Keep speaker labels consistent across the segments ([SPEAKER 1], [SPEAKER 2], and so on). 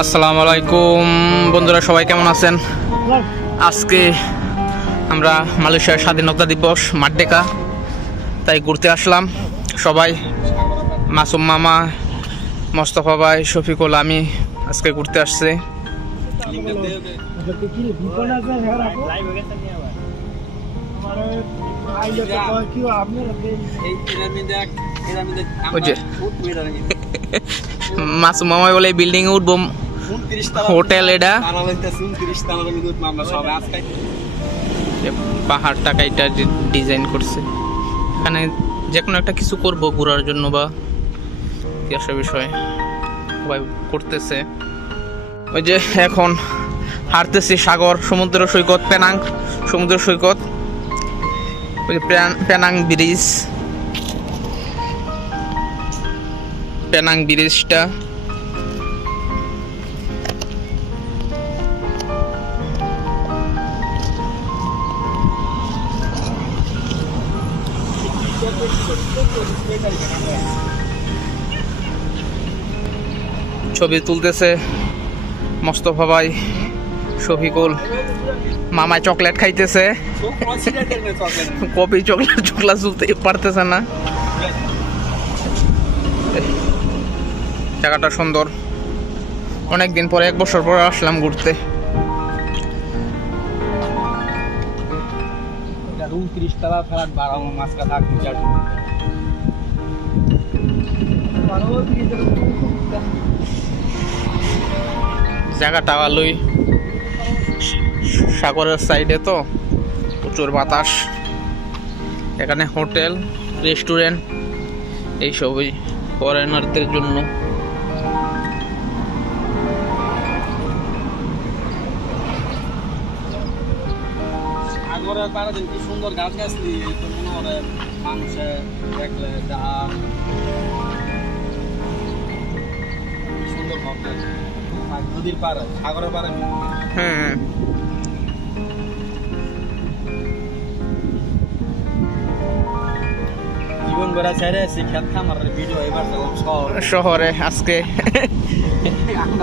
[SPEAKER 1] আসসালামু আলাইকুম বন্ধুরা সবাই কেমন আছেন? আজকে আমরা মালয়েশিয়ার স্বাধীনতা দিবস মাড্ডেকা তাই ঘুরতে আসলাম। সবাই মাসুম মামা মোস্তফা ভাই শফিকুল আমি আজকে ঘুরতে আসছে। মাসুম মামা বলে বিল্ডিং এ উঠবো হোটেল এটা। পাহাড়টা কাইটা ডিজাইন করছে। এখানে যে কোনো একটা কিছু করব ঘোরার জন্য বা ইতিহাসের বিষয়। সবাই করতেছে। ওই যে এখন হারতেছি সাগর সমুদ্র সৈকত পেনাং সমুদ্র সৈকত। ওই যে পেনাং ব্রিজ পেনাং ব্রিজটা ছবি তুলতেছে মোস্তফা ভাই শফিকুল। মামায় চকলেট খাইতেছে। কপি চকলেট চকলেট তুলতে পারতেছে না। জায়গাটা সুন্দর। অনেক দিন পরে, এক বছর পরে আসলাম ঘুরতে।
[SPEAKER 2] উনত্রিশ তালা ফেরাত বারো মাস কথা
[SPEAKER 1] জায়গাটা ভালোই। সাগরের সাইডে তো প্রচুর বাতাস। এখানে হোটেল, রেস্টুরেন্ট, এইসবই। ফরেনারদের জন্য।
[SPEAKER 2] পাড়ে দিন কি সুন্দর গাছ গাছলি তো মনে হয় মানুষে দেখলে যার সুন্দর আর নদীর পাড়ে সাগরের পাড়ে
[SPEAKER 1] হ্যাঁ
[SPEAKER 2] জীবন বেড়া ছেড়ে এসে খেত খামারের ভিডিও এবার শহরে
[SPEAKER 1] আজকে।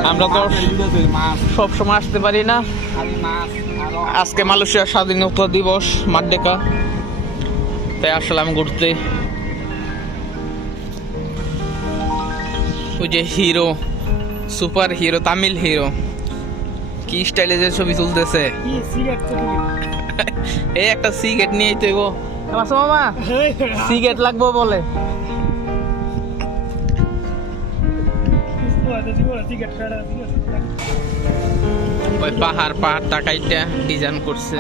[SPEAKER 1] আমরা তো সব সময় আসতে পারি না।
[SPEAKER 2] খালি মাছ আরও
[SPEAKER 1] আজকে মালয়েশিয়ার স্বাধীনতা দিবস মাড্ডেকা তাই আসলাম ঘুরতে। ওই যে hero super hero Tamil hero. কি স্টাইলে যে ছবি তুলতেছে। এই একটা সিগারেট নিয়ে তো গো মামা সিগারেট লাগবো বলে। ওই পাহাড় পাহাড় টাকাইটা ডিজাইন করছে।